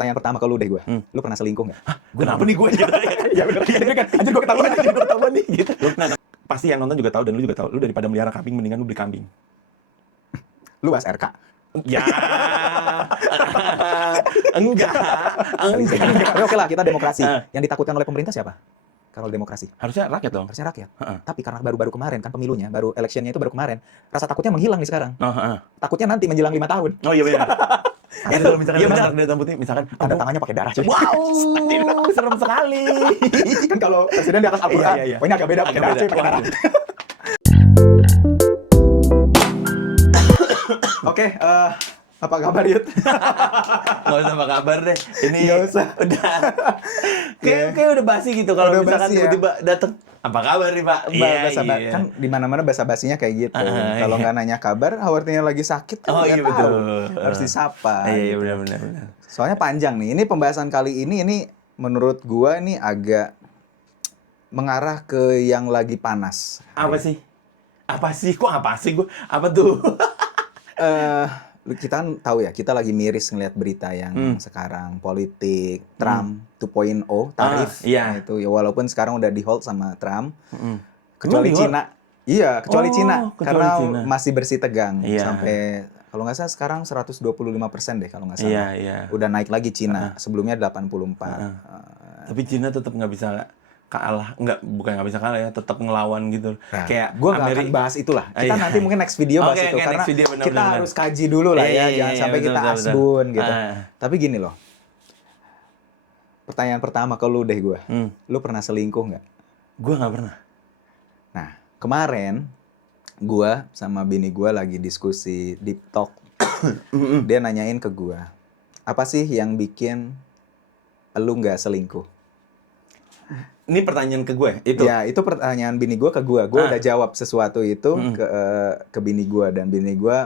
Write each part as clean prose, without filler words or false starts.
Pertanyaan pertama ke lu deh gue. Lu pernah selingkuh nggak? Kenapa nih gue gitu? Ya bener kan. Anjir gue ketahuan nih. Gitu. Nah, pasti yang nonton juga tahu dan lu juga tahu. Lu daripada melihara kambing mendingan lu beli kambing. Lu bahas RK. Ya. Enggak. Tapi oke lah, kita demokrasi. Yang ditakutkan oleh pemerintah siapa? Kalau demokrasi. Harusnya rakyat dong. Harusnya rakyat. Tapi karena baru-baru kemarin kan pemilunya, baru electionnya itu baru kemarin. Rasa takutnya menghilang nih sekarang. Takutnya nanti menjelang 5 tahun. Oh iya benar. Itu kalau misalkan ada hitam putih, misalkan Tanda tangannya pakai darah. wow, serem sekali. Kan kalau presiden di atas Al-Quran. Iya. Oh ini agak beda, pakai darah. Pakai darah. Oke, apa kabar Yud? Nggak usah apa kabar deh. Ini Nggak usah. Udah. Kayak udah basi gitu kalau Udah misalkan basi ya. tiba-tiba datang. Apa kabar nih Pak? Kan di mana-mana basa-basinya kayak gitu. Kalau iya. nggak nanya kabar, artinya lagi sakit kan Oh nggak iya tahu. betul. Harus disapa. Iya gitu. benar. Soalnya panjang nih. Ini pembahasan kali ini menurut gua ini agak mengarah ke yang lagi panas. Apa sih? Kok apa sih gue? Apa tuh? Kita kan tahu ya, kita lagi miris ngelihat berita yang sekarang politik Trump 2.0 tarif. Iya. Nah, itu ya walaupun sekarang udah di hold sama Trump. Emang Kecuali di-hold? Cina. Iya, kecuali Cina kecuali karena Cina. masih bersih tegang Iya. sampai kalau nggak salah sekarang 125% deh kalau nggak salah. Iya. Udah naik lagi Cina. Sebelumnya 84. Tapi Cina tetap nggak bisa kalah, bukan nggak bisa kalah ya, tetap ngelawan gitu. Nah, Kayak gue nggak akan bahas itulah. Kita nanti mungkin next video bahas itu karena next video, bener, kita bener. harus kaji dulu lah ya, jangan sampai betul, kita betul. asbun gitu. Tapi gini loh, pertanyaan pertama ke lu deh gue, lu pernah selingkuh nggak? Gue nggak pernah. Nah kemarin gue sama bini gue lagi diskusi deep talk, dia nanyain ke gue, apa sih yang bikin lu nggak selingkuh? Ini pertanyaan ke gue, itu? Ya, itu pertanyaan bini gue ke gue. Gue udah jawab sesuatu itu ke bini gue. Dan bini gue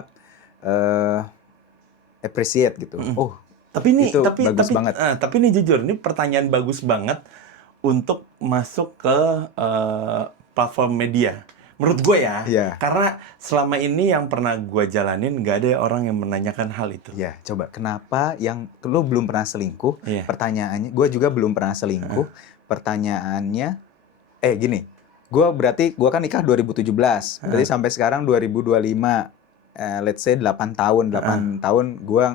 appreciate gitu. Oh, tapi ini, itu bagus banget. Tapi ini jujur, ini pertanyaan bagus banget untuk masuk ke platform media. Menurut gue ya. Iya. Karena selama ini yang pernah gue jalanin, nggak ada orang yang menanyakan hal itu. Ya, coba. Kenapa yang lu belum pernah selingkuh? Iya. Pertanyaannya, gue juga belum pernah selingkuh. Pertanyaannya, gini, gue kan nikah 2017, berarti sampai sekarang 2025, let's say 8 tahun gue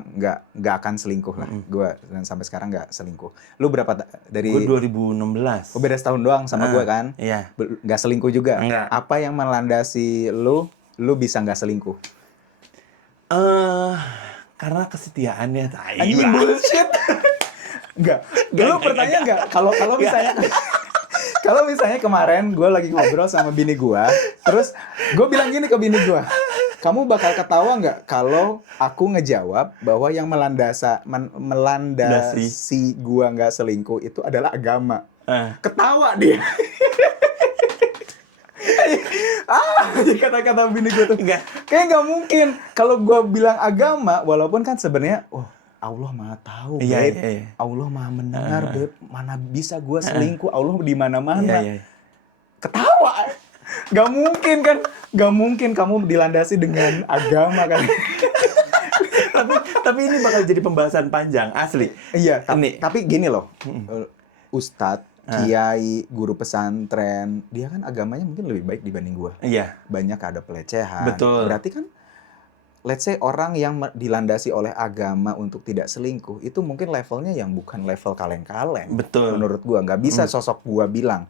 nggak akan selingkuh lah, gue dan sampai sekarang nggak selingkuh. Lu berapa dari? Gue 2016. Oh, beda setahun doang sama gue kan? Iya. Nggak selingkuh juga? Nggak. Apa yang melandasi lu bisa nggak selingkuh? Karena kesetiaannya, Anjing bullshit. Enggak. Lu pertanyaan enggak? Kalau misalnya kemarin gue lagi ngobrol sama bini gue, terus gue bilang gini ke bini gue, kamu bakal ketawa nggak kalau aku ngejawab bahwa yang melandasi gue nggak selingkuh itu adalah agama. Ketawa dia. Kata-kata bini gue tuh kayak nggak mungkin kalau gue bilang agama, walaupun kan sebenarnya Allah Maha tahu, Beb. Iya. Allah Maha mendengar, Beb. Mana bisa gue selingkuh? Allah di mana-mana. Iya. Ketawa. Gak mungkin kan? Gak mungkin kamu dilandasi dengan agama kan? tapi ini bakal jadi pembahasan panjang, asli. Iya, tapi gini loh. Ustadz, kiai, guru pesantren, dia kan agamanya mungkin lebih baik dibanding gue. Iya. Banyak ada pelecehan. Betul. Berarti kan let's say orang yang dilandasi oleh agama untuk tidak selingkuh, itu mungkin levelnya yang bukan level kaleng-kaleng. Betul. Menurut gua, nggak bisa sosok gua bilang,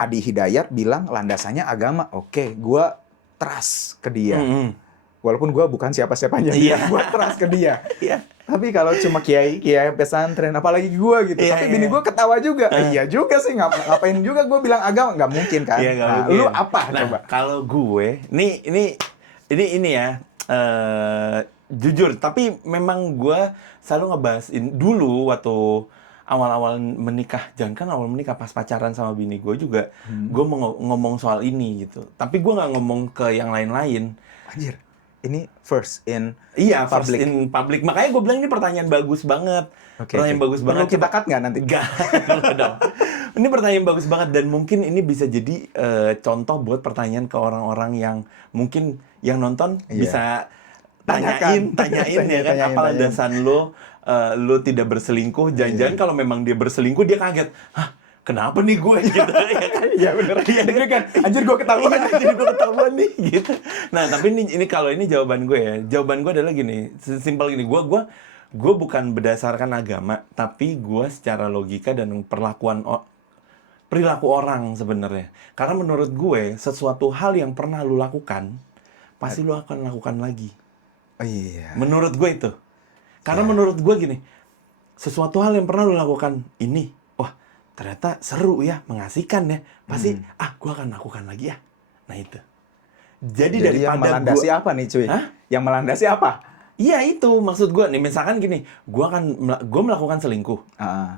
Adi Hidayat bilang landasannya agama, oke, gua trust ke dia. Walaupun gua bukan siapa-siapanya, gua trust ke dia. Iya. Tapi kalau cuma kiai pesantren, apalagi gua gitu. Tapi bini gua ketawa juga. Iya juga sih, ngapain juga gua bilang agama, nggak mungkin kan. Iya, Nah, lu apa coba? Kalau gue, ini ya, jujur, tapi memang gue selalu ngebahas dulu waktu awal-awal menikah, jangan kan awal menikah, pas pacaran sama bini gue juga, gue mau ngomong soal ini gitu. Tapi gue nggak ngomong ke yang lain-lain. Anjir, ini first in public. Makanya gue bilang ini pertanyaan bagus banget. Pertanyaan bagus banget. Perlu kita cut nggak nanti? Enggak dong. Ini pertanyaan bagus banget dan mungkin ini bisa jadi contoh buat pertanyaan ke orang-orang yang mungkin yang nonton bisa tanyain ya kan, apa landasan lo lu tidak berselingkuh, jangan-jangan kalau memang dia berselingkuh dia kaget, hah kenapa nih gue gitu ya kan? Iya bener. Iya kan. Anjir gue ketahuan. Iya, jadi gue ketahuan nih gitu. Nah, tapi ini kalau ini jawaban gue ya. Jawaban gue adalah gini, simpel gini. Gue bukan berdasarkan agama, tapi gue secara logika dan perilaku orang sebenarnya. Karena menurut gue, sesuatu hal yang pernah lu lakukan, pasti lu akan lakukan lagi. Oh iya. Menurut gue itu. Karena menurut gue gini, sesuatu hal yang pernah lu lakukan ini, wah ternyata seru ya, mengasihkan ya. Pasti, gue akan lakukan lagi ya. Nah itu. Jadi yang daripada melandasi apa nih cuy? Hah? Yang melandasi apa? Iya itu maksud gue nih, misalkan gini, gue melakukan selingkuh,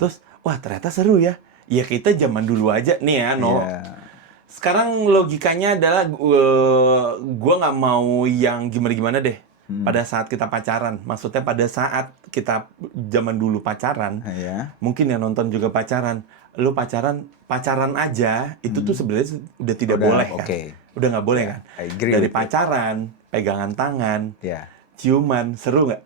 terus wah ternyata seru ya, ya kita zaman dulu aja nih ya, Iya. Sekarang logikanya adalah gue nggak mau yang gimana-gimana deh. Pada saat kita pacaran, maksudnya pada saat kita zaman dulu pacaran, Iya. mungkin yang nonton juga pacaran, lu pacaran aja itu tuh sebenarnya udah tidak Udah, boleh kan, oke. udah nggak boleh kan. I agree Dari with you. pacaran, pegangan tangan, Iya. ciuman, seru nggak?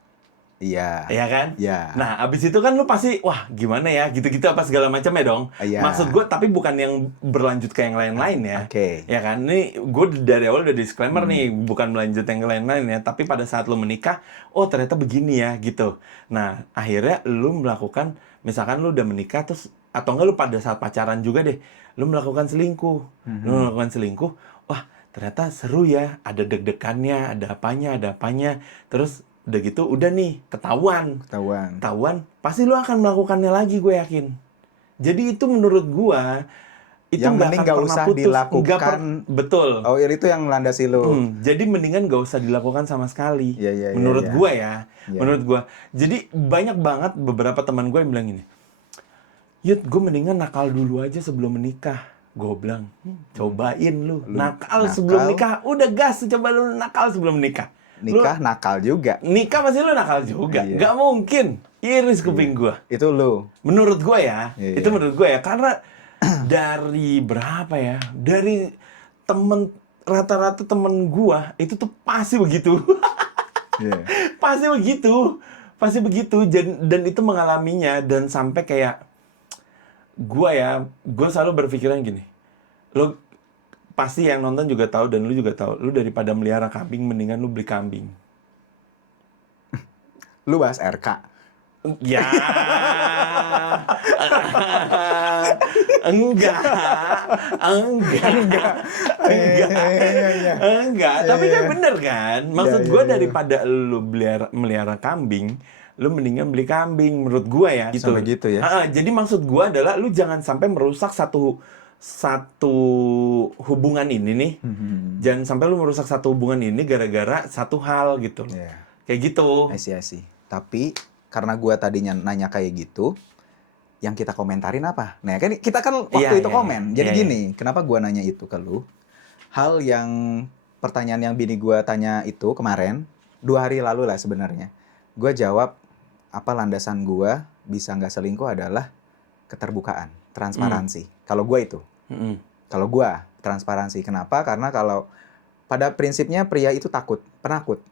Iya. Iya kan? Iya. Nah, abis itu kan lu pasti, wah gimana ya, gitu-gitu apa segala macam ya dong. Iya. Maksud gue, tapi bukan yang berlanjut ke yang lain-lain ya. Oke. Ya kan, ini gue dari awal udah disclaimer nih, bukan berlanjut yang lain-lain ya. Tapi pada saat lu menikah, oh ternyata begini ya, gitu. Nah, akhirnya lu melakukan, misalkan lu udah menikah, terus atau enggak lu pada saat pacaran juga deh, lu melakukan selingkuh. Lu melakukan selingkuh, wah ternyata seru ya, ada deg-degannya, ada apanya. Terus udah gitu, udah nih, ketahuan, pasti lu akan melakukannya lagi, gue yakin. Jadi itu menurut gue, itu yang mending akan gak pernah usah putus. dilakukan. Betul. Oh, itu yang melandasi lu. Jadi mendingan gak usah dilakukan sama sekali. Iya, menurut iya. gue ya. Iya. Menurut gue. Jadi banyak banget beberapa teman gue yang bilang gini, Yud, gue mendingan nakal dulu aja sebelum menikah. Gue bilang, cobain lu. Nakal sebelum nikah. Udah gas, coba lu nakal sebelum nikah. Nikah nakal juga. Nikah pasti lu nakal juga. Iya. Gak mungkin. Iris kuping gue. Itu lu. Menurut gue ya. Iya. Itu menurut gue ya. Karena dari berapa ya? Dari rata-rata temen gue itu tuh pasti begitu. Yeah. Pasti begitu. Dan itu mengalaminya. Dan sampai kayak gue selalu berpikiran gini. Lo pasti yang nonton juga tahu dan lu juga tahu, lu daripada melihara kambing mendingan lu beli kambing. Lu bahas RK. Ya. Enggak. Tapi kan bener kan? Maksud gue daripada lu melihara kambing, lu mendingan beli kambing menurut gue ya. Gitu. Sampai gitu ya. Jadi maksud gue adalah lu jangan sampai merusak satu hubungan ini nih. Jangan sampai lu merusak satu hubungan ini gara-gara satu hal gitu. Yeah. Kayak gitu. I see. Tapi karena gua tadinya nanya kayak gitu, yang kita komentarin apa? Nah, kan kita kan waktu itu komen. Jadi gini, kenapa gua nanya itu ke lu? Hal yang pertanyaan yang bini gua tanya itu kemarin, 2 hari lalu lah sebenarnya. Gua jawab, apa landasan gua bisa nggak selingkuh adalah keterbukaan, transparansi. Kalau gua itu. Kalau gua transparansi. Kenapa? Karena kalau pada prinsipnya pria itu penakut.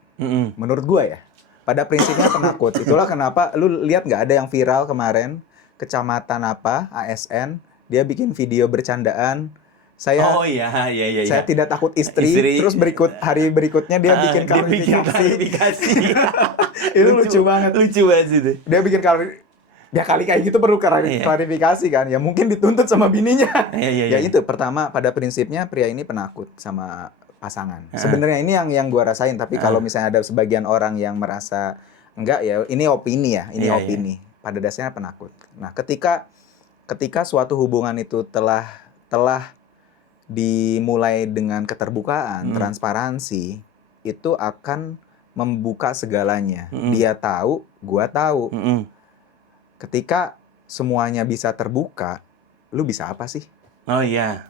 Menurut gua ya. Pada prinsipnya penakut. Itulah kenapa lu lihat nggak ada yang viral kemarin, kecamatan apa, ASN, dia bikin video bercandaan. Saya tidak takut istri. Terus hari berikutnya dia bikin klarifikasi. Itu lucu banget sih. Dia bikin kali kayak gitu perlu klarifikasi kan. Ya mungkin dituntut sama bininya. Ya itu pertama, pada prinsipnya pria ini penakut sama pasangan. Sebenarnya ini yang gua rasain, tapi kalau misalnya ada sebagian orang yang merasa enggak ya, ini opini ya, opini. Pada dasarnya penakut. Nah, ketika suatu hubungan itu telah dimulai dengan keterbukaan, transparansi, itu akan membuka segalanya. Dia tahu, gua tahu. Ketika semuanya bisa terbuka, lu bisa apa sih? Oh iya.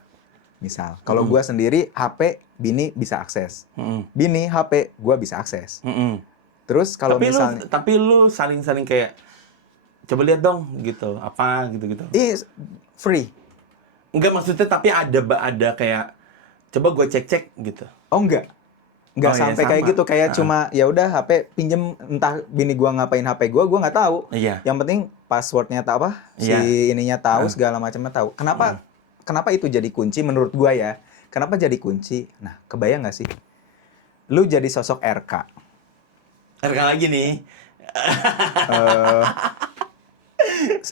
Misal, kalau gua sendiri HP bini bisa akses, bini HP gua bisa akses. Terus kalau misalnya, tapi lu saling kayak, coba lihat dong gitu, apa gitu. Free. Enggak, maksudnya tapi ada kayak, coba gue cek gitu. Oh enggak. nggak Oh, iya, sampai kayak sama. gitu, kayak cuma ya udah HP pinjem, entah bini gua ngapain HP gua nggak tahu. Iya. Yang penting passwordnya tahu, apa si Iya. ininya tahu, segala macamnya tahu. Kenapa itu jadi kunci menurut gua ya? Kenapa jadi kunci? Nah, kebayang nggak sih? Lu jadi sosok RK. RK lagi nih. Eh,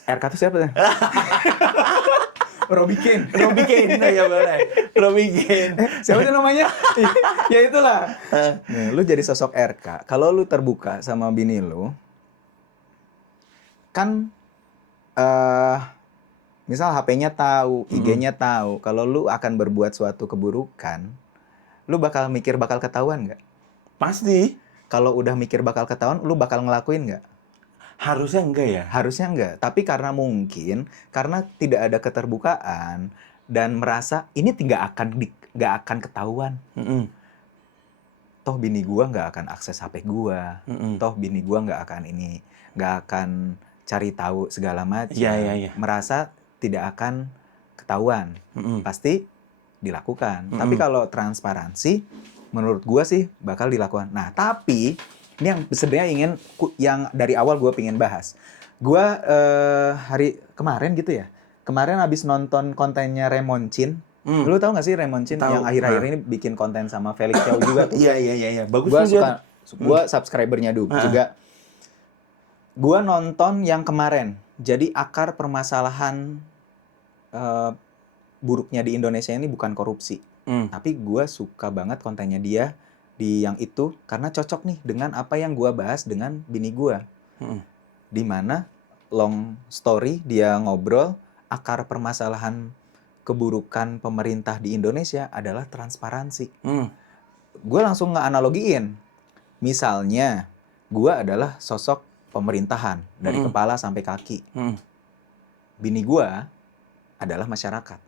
RK itu siapa? Robikin. Robikin, ya boleh. Robikin. Siapa sih namanya? Ya itulah. Nah, lu jadi sosok RK. Kalau lu terbuka sama bini lu, kan misal HP-nya tahu, IG-nya tahu, kalau lu akan berbuat suatu keburukan, lu bakal mikir bakal ketahuan nggak? Pasti. Kalau udah mikir bakal ketahuan, lu bakal ngelakuin nggak? Harusnya enggak ya? Harusnya nggak. Tapi karena tidak ada keterbukaan dan merasa ini nggak akan ketahuan. Mm-mm. Toh bini gua nggak akan akses HP gua. Mm-mm. Toh bini gua nggak akan cari tahu segala macam. Iya. Merasa tidak akan ketahuan. Mm-mm. Pasti dilakukan. Tapi kalau transparansi, menurut gua sih bakal dilakukan. Nah, tapi ini yang sebenarnya yang dari awal gua pengen bahas. Gua hari kemarin gitu ya. Kemarin habis nonton kontennya Raymond Chin. Lu tahu nggak sih Raymond Chin Tahu. yang akhir-akhir ini bikin konten sama Felix Chow juga tuh? Iya. Bagus Gua tuh dia. gua subscribernya juga. Gua nonton yang kemarin. Jadi akar permasalahan buruknya di Indonesia ini bukan korupsi. Tapi gua suka banget kontennya dia di yang itu karena cocok nih dengan apa yang gua bahas dengan bini gua. Di mana long story dia ngobrol akar permasalahan keburukan pemerintah di Indonesia adalah transparansi. Gue langsung ngeanalogiin. Misalnya, gue adalah sosok pemerintahan dari kepala sampai kaki. Bini gue adalah masyarakat.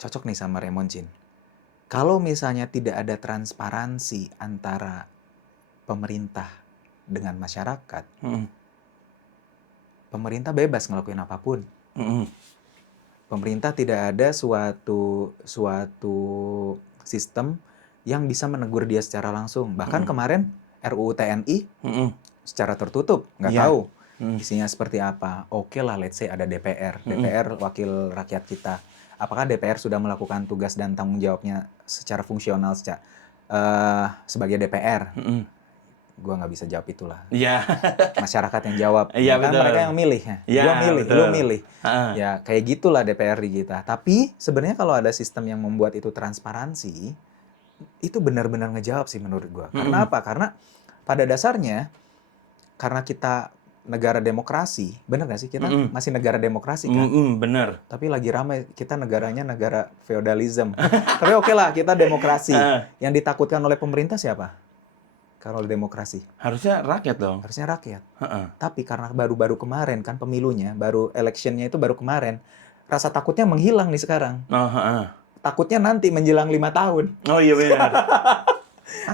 Cocok nih sama Raymond Chin. Kalau misalnya tidak ada transparansi antara pemerintah dengan masyarakat, pemerintah bebas ngelakuin apapun. Pemerintah tidak ada suatu sistem yang bisa menegur dia secara langsung. Bahkan kemarin RUU TNI secara tertutup, nggak tahu isinya seperti apa. Oke lah, let's say ada DPR. DPR wakil rakyat kita. Apakah DPR sudah melakukan tugas dan tanggung jawabnya secara fungsional sebagai DPR? Gua nggak bisa jawab itulah. Iya. Masyarakat yang jawab. Iya, Kan betul. mereka yang milih. Iya, Gua milih, betul. lu milih. Ya kayak gitulah DPR di kita. Tapi sebenarnya kalau ada sistem yang membuat itu transparansi, itu benar-benar ngejawab sih menurut gua. Karena apa? Karena pada dasarnya, karena kita negara demokrasi, bener nggak sih? Kita masih negara demokrasi kan? Bener. Tapi lagi ramai, kita negaranya negara feodalism. Tapi oke lah, kita demokrasi. Yang ditakutkan oleh pemerintah siapa? Kalau demokrasi. Harusnya rakyat dong. Harusnya rakyat. Tapi karena baru-baru kemarin kan pemilunya, baru electionnya itu baru kemarin, rasa takutnya menghilang nih sekarang. Takutnya nanti menjelang 5 tahun. Oh iya benar.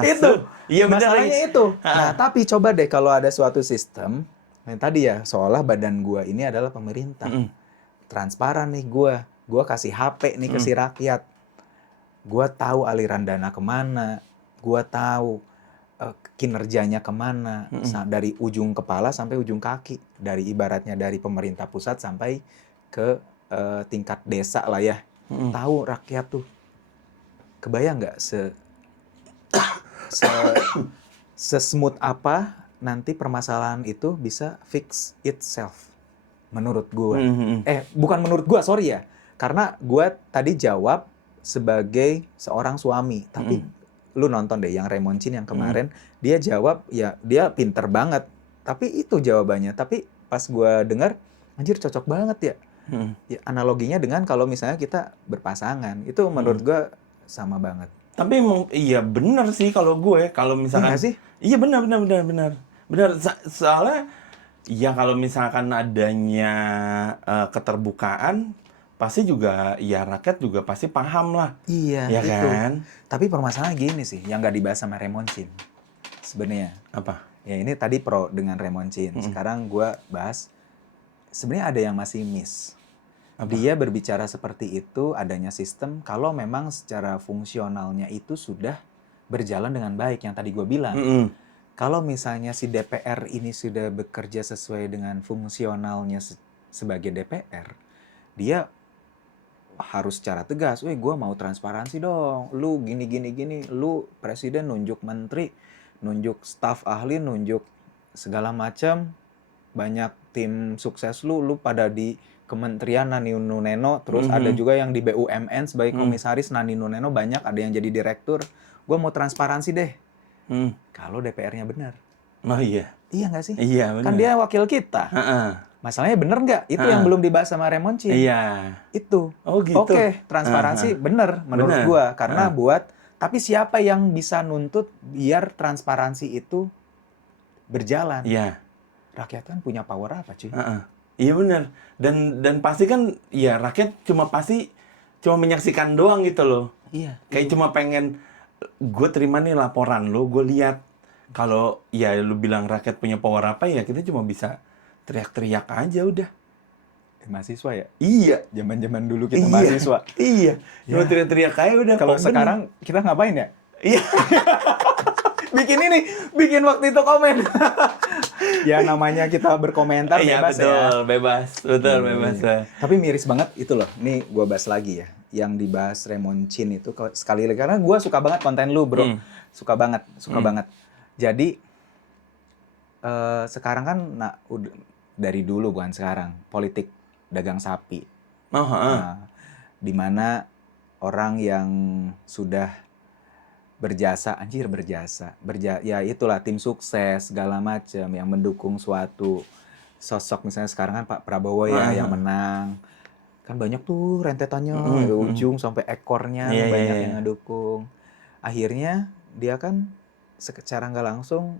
Itu. Iya benar Masalahnya lagi. itu. Nah, tapi coba deh kalau ada suatu sistem, yang tadi ya, seolah badan gua ini adalah pemerintah. Transparan nih gua. Gua kasih HP nih ke si rakyat. Gua tahu aliran dana kemana. Gua tahu kinerjanya kemana, dari ujung kepala sampai ujung kaki, dari ibaratnya dari pemerintah pusat sampai ke tingkat desa lah ya, tahu rakyat tuh. Kebayang nggak se-smooth apa nanti permasalahan itu bisa fix itself, menurut gue. Bukan menurut gue, sorry ya, karena gue tadi jawab sebagai seorang suami, tapi lu nonton deh yang Raymond Chin yang kemarin, dia jawab, ya dia pinter banget. Tapi itu jawabannya. Tapi pas gue dengar, anjir cocok banget ya. Ya analoginya dengan kalau misalnya kita berpasangan, itu menurut gue sama banget. Tapi emang iya benar sih kalau gue, kalau misalkan. Iya sih? Iya benar. Benar. Soalnya ya kalau misalkan adanya keterbukaan, pasti juga ya rakyat juga pasti paham lah. Iya, ya itu. Kan? Tapi permasalahan gini sih, yang nggak dibahas sama Raymond Chin. Sebenarnya. Apa? Ya ini tadi pro dengan Raymond Chin. Sekarang gue bahas, sebenarnya ada yang masih miss. Dia berbicara seperti itu adanya sistem kalau memang secara fungsionalnya itu sudah berjalan dengan baik yang tadi gue bilang. Mm-mm. Kalau misalnya si DPR ini sudah bekerja sesuai dengan fungsionalnya sebagai DPR, dia harus secara tegas, gue mau transparansi dong, lu gini, lu presiden nunjuk menteri, nunjuk staf ahli, nunjuk segala macam, banyak tim sukses lu pada di kementerian Nani Nuneno, terus ada juga yang di BUMN sebagai komisaris Nani Nuneno, banyak ada yang jadi direktur, gue mau transparansi deh. Kalau DPR-nya benar. Oh iya. Iya nggak sih? Iya benar. Kan dia wakil kita. Masalahnya bener nggak? Itu yang belum dibahas sama Raymond Chin. Iya. Itu. Oh gitu. Oke, transparansi bener menurut gua. Karena tapi siapa yang bisa nuntut biar transparansi itu berjalan? Iya. Rakyat kan punya power apa, cuy? Iya benar. Dan pasti kan, ya rakyat cuma menyaksikan doang gitu loh. Iya. Kayak cuma pengen, gue terima nih laporan lo, gue lihat. Kalau ya lu bilang rakyat punya power apa, ya kita cuma bisa teriak-teriak aja udah. Mahasiswa ya? Iya. Zaman-zaman dulu kita mahasiswa. Iya. Cuma teriak-teriak aja udah. Kalau sekarang kita ngapain ya? Iya. bikin waktu itu komen. Ya namanya kita berkomentar bebas betul, bebas. Betul, bebas. Tapi miris banget itu loh. Nih gue bahas lagi ya. Yang dibahas Raymond Chin itu sekali lagi. Karena gue suka banget konten lu bro. Suka banget. Jadi sekarang kan dari dulu bukan sekarang. Politik dagang sapi. Dimana orang yang sudah berjasa, ya itulah tim sukses segala macam yang mendukung suatu sosok, misalnya sekarang kan Pak Prabowo ya yang menang, kan banyak tuh rentetannya dari ujung sampai ekornya banyak yang ngedukung. Akhirnya dia kan secara nggak langsung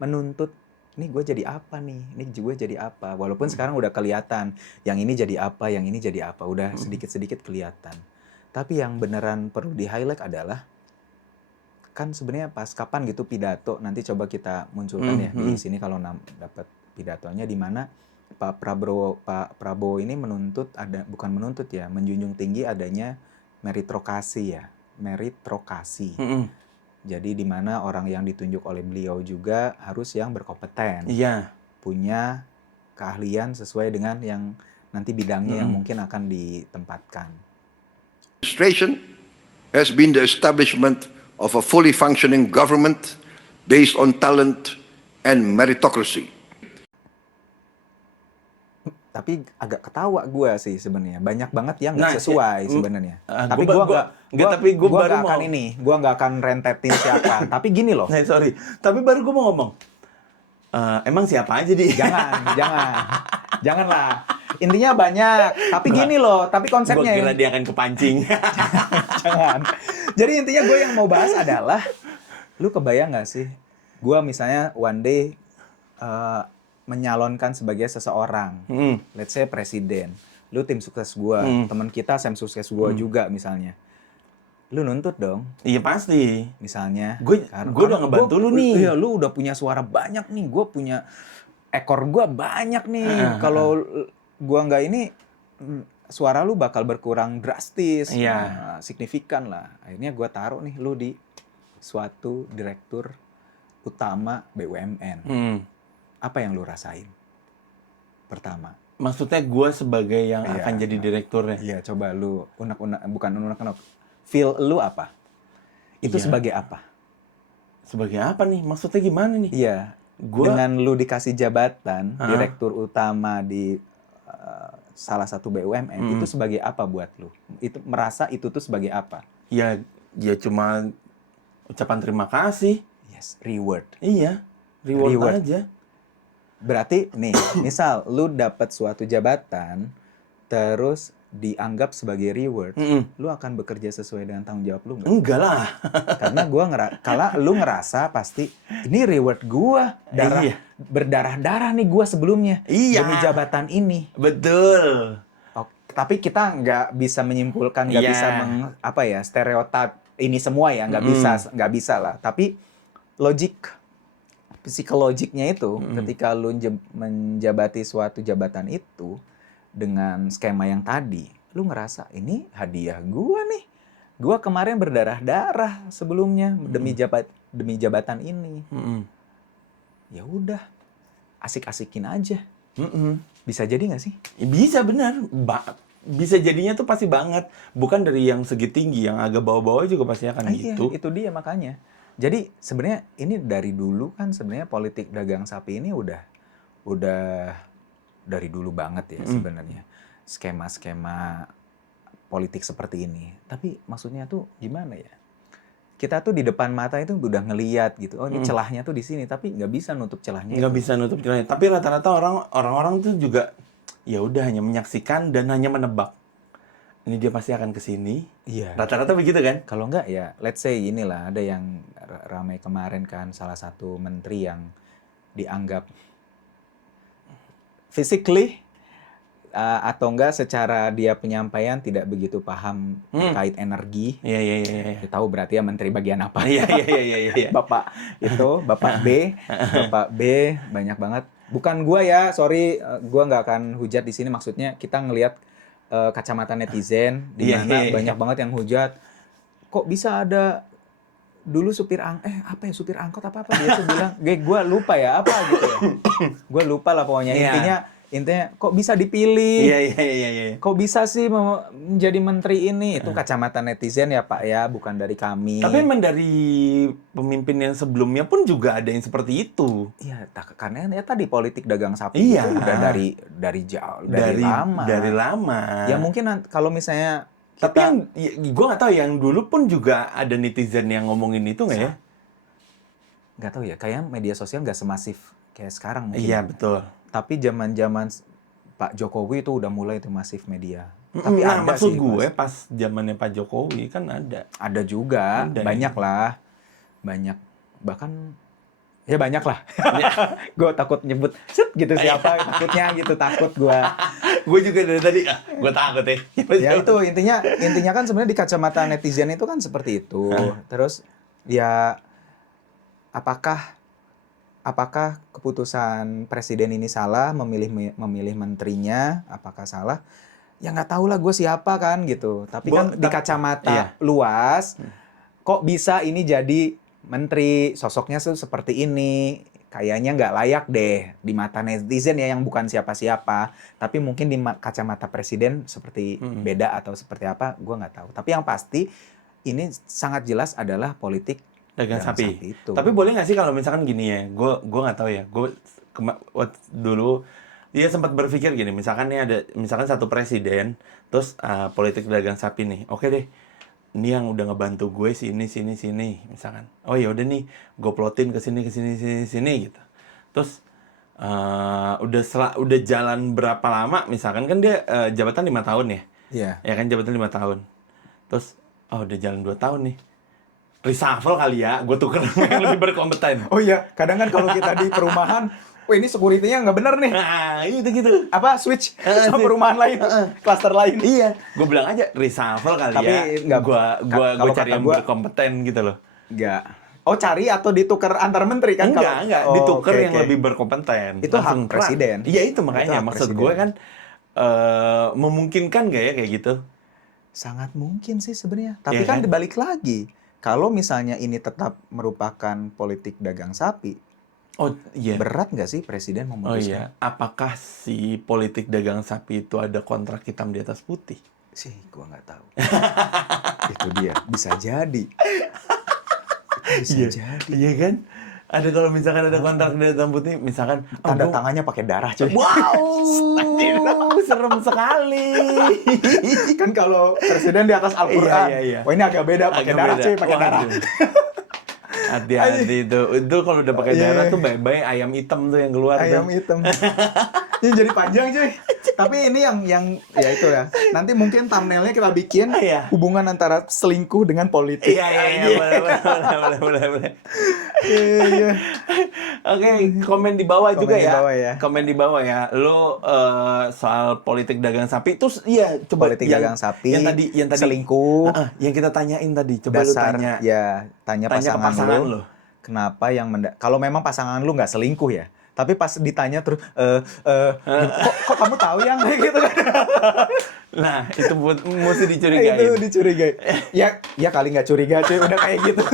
menuntut, nih gue jadi apa nih, ini gue jadi apa, walaupun sekarang udah kelihatan yang ini jadi apa, yang ini jadi apa, udah sedikit-sedikit kelihatan. Tapi yang beneran perlu di-highlight adalah kan sebenarnya pas kapan gitu pidato, nanti coba kita munculkan ya di sini kalau dapat pidatonya, di mana Pak Prabowo ini menjunjung tinggi adanya meritokrasi. Jadi di mana orang yang ditunjuk oleh beliau juga harus yang berkompeten, punya keahlian sesuai dengan yang nanti bidangnya yang mungkin akan ditempatkan. Administration has been the establishment of a fully functioning government based on talent and meritocracy. Tapi agak ketawa gue sih sebenarnya, banyak banget yang nggak sesuai sebenarnya. Tapi gue nggak akan rentetin siapa. Tapi gini loh. Tapi baru gue mau ngomong. Emang siapa aja di? Janganlah. Intinya banyak. Tapi gini loh. Tapi konsepnya. Gue kira dia akan kepancing. Jangan. Jadi intinya gue yang mau bahas adalah, lu kebayang nggak sih? Gue misalnya one day menyalonkan sebagai seseorang, let's say presiden. Lu tim sukses gue, teman kita tim sukses gue juga misalnya. Lu nuntut dong. Iya pasti. Misalnya. Gue udah ngebantu lu nih. Iya, lu udah punya suara banyak nih. Gue punya ekor gue banyak nih. Kalau gue nggak ini, suara lu bakal berkurang drastis. Signifikan lah. Akhirnya gue taruh nih lu di suatu direktur utama BUMN. Apa yang lu rasain? Pertama. Maksudnya gue sebagai yang akan jadi direkturnya? Iya, coba lu bukan unek-unek. Feel lu apa? Itu sebagai apa? Sebagai apa nih? Maksudnya gimana nih? Iya. Dengan lu dikasih jabatan direktur utama di salah satu BUMN, itu sebagai apa buat lu? Itu merasa itu tuh sebagai apa? Ya cuma ucapan terima kasih. Yes, reward. Iya, reward aja. Berarti nih, misal lu dapat suatu jabatan terus dianggap sebagai reward, lu akan bekerja sesuai dengan tanggung jawab lu nggak? Enggak lah. Karena kalau lu ngerasa pasti ini reward gua, berdarah-darah nih gua sebelumnya demi jabatan ini. Betul. Tapi kita nggak bisa menyimpulkan, nggak bisa stereotip ini semua ya, nggak bisa lah. Tapi psikologiknya itu ketika lu menjabati suatu jabatan itu, dengan skema yang tadi, lu ngerasa ini hadiah gua nih. Gua kemarin berdarah-darah sebelumnya demi jabatan ini. Ya udah, asik-asikin aja. Bisa jadi nggak sih? Bisa benar. Bisa jadinya tuh pasti banget. Bukan dari yang segi tinggi, yang agak bawah-bawah juga pasti akan gitu. Iya, itu dia makanya. Jadi sebenarnya ini dari dulu kan sebenarnya politik dagang sapi ini udah dari dulu banget ya sebenarnya. Skema-skema politik seperti ini. Tapi maksudnya tuh gimana ya? Kita tuh di depan mata itu udah ngeliat gitu. Oh ini celahnya tuh di sini, tapi nggak bisa nutup celahnya. Nggak bisa nutup celahnya. Tapi rata-rata orang-orang tuh juga ya udah hanya menyaksikan dan hanya menebak. Ini dia pasti akan ke sini. Iya. Rata-rata begitu kan? Kalau nggak ya, let's say inilah ada yang ramai kemarin kan salah satu menteri yang dianggap physically atau enggak secara dia penyampaian tidak begitu paham terkait energi. Iya. Tahu berarti ya menteri bagian apa? Iya. Bapak B banyak banget. Bukan gua ya, sorry, gua nggak akan hujat di sini. Maksudnya kita ngelihat kacamata netizen di mana banyak banget yang hujat. Kok bisa ada dulu supir supir angkot apa dia tuh bilang, gua lupa ya apa gitu ya. Gua lupa lah pokoknya. Intinya kok bisa dipilih? Iya. Kok bisa sih menjadi menteri ini? Itu kacamata netizen ya Pak ya, bukan dari kami. Tapi memang dari pemimpin yang sebelumnya pun juga ada yang seperti itu. Iya, karena ya tadi politik dagang sapi Iya. itu udah dari jauh, dari lama. Dari lama. Ya mungkin kalau misalnya tapi yang gue nggak tahu yang dulu pun juga ada netizen yang ngomongin itu nggak ya? Nggak tahu ya, kayak media sosial nggak semasif kayak sekarang mungkin. Iya betul. Tapi zaman Pak Jokowi itu udah mulai itu masif media. Tapi Nah, ada maksud sih, gue pas zamannya Pak Jokowi kan ada. Ada juga, Ada, banyak lah. Banyak, bahkan ya banyak lah. Gue takut nyebut gitu siapa, takut gue. Gue juga dari tadi, gue takut ya. Ya itu intinya kan sebenarnya di kacamata netizen itu kan seperti itu. Terus ya apakah keputusan presiden ini salah memilih menterinya? Apakah salah? Ya nggak tahu lah gue siapa kan gitu. Tapi kan di kacamata luas, kok bisa ini jadi menteri, sosoknya tuh seperti ini. Kayaknya nggak layak deh di mata netizen ya yang bukan siapa-siapa. Tapi mungkin di kacamata presiden seperti beda atau seperti apa, gue nggak tahu. Tapi yang pasti ini sangat jelas adalah politik dagang sapi. itu. Tapi boleh nggak sih kalau misalkan gini ya, gue nggak tahu ya. Gue dulu dia sempat berpikir gini, misalkan nih ada misalkan satu presiden, terus politik dagang sapi nih, oke deh, ini yang udah ngebantu gue sini misalkan. Oh ya udah nih, gue plotin ke sini gitu. Terus udah jalan berapa lama, misalkan kan dia jabatan 5 tahun ya. Iya. Ya kan jabatan 5 tahun. Terus udah jalan 2 tahun nih. Reshuffle kali ya, gue tuker yang lebih berkompeten. Oh iya, kadang kan kalau kita di perumahan, wah ini security-nya nggak bener nih. Nah, itu gitu. Apa switch sama perumahan lain, klaster lain. Iya, gue bilang aja reshuffle kali Tapi ya. nggak, Gue cari yang berkompeten gitu loh. Nggak. Oh cari atau ditukar antar menteri kan? Enggak, ditukar yang lebih berkompeten. Itu hak presiden. Iya itu makanya, maksud gue kan memungkinkan nggak ya kayak gitu? Sangat mungkin sih sebenarnya. Tapi kan dibalik lagi, kalau misalnya ini tetap merupakan politik dagang sapi, berat nggak sih presiden memutuskan? Apakah si politik dagang sapi itu ada kontrak hitam di atas putih? Sih, gua nggak tahu. Itu dia, bisa jadi. Jadi. Iya kan? Ada kalau misalkan ada kontrak di atas putih, misalkan tanda tangannya pakai darah, coy. Wow, serem sekali. Kan kalau presiden di atas Al-Qur'an. Iya. Wah, ini agak beda pakai darah, coy, pakai darah. Hati-hati itu. Itu kalau udah pakai darah tuh bye-bye ayam hitam tuh yang keluar. Ayam hitam. Ini jadi panjang, cuy. Tapi ini yang ya itu ya. Nanti mungkin thumbnailnya kita bikin hubungan antara selingkuh dengan politik. Iya, boleh. Iya. Oke, komen di bawah juga ya. Komen di bawah ya. Lo soal politik dagang sapi terus coba politik dagang sapi yang tadi selingkuh. Yang kita tanyain tadi, coba lu tanya. Tanya pasangan lo. Kenapa yang kalau memang pasangan lu nggak selingkuh ya, Tapi pas ditanya terus, kok kamu tahu yang kayak gitu kan? Nah, itu mesti dicurigain. Itu dicurigai. Ya kali nggak curiga cuy, udah kayak gitu.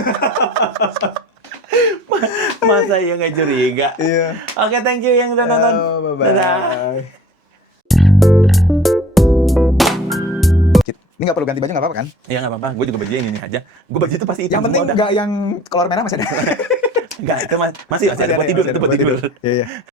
Masa ya nggak curiga? Iya. Oke, thank you yang udah nonton. Bye-bye. Dadah. Ini nggak perlu ganti baju nggak apa-apa kan? Ya nggak apa-apa, gue juga baju yang ini aja. Gue baju itu pasti hitam Yang penting semua udah. nggak yang kolor merah masih ada. Nggak, itu masih ada buat tidur, itu buat tidur. Iya.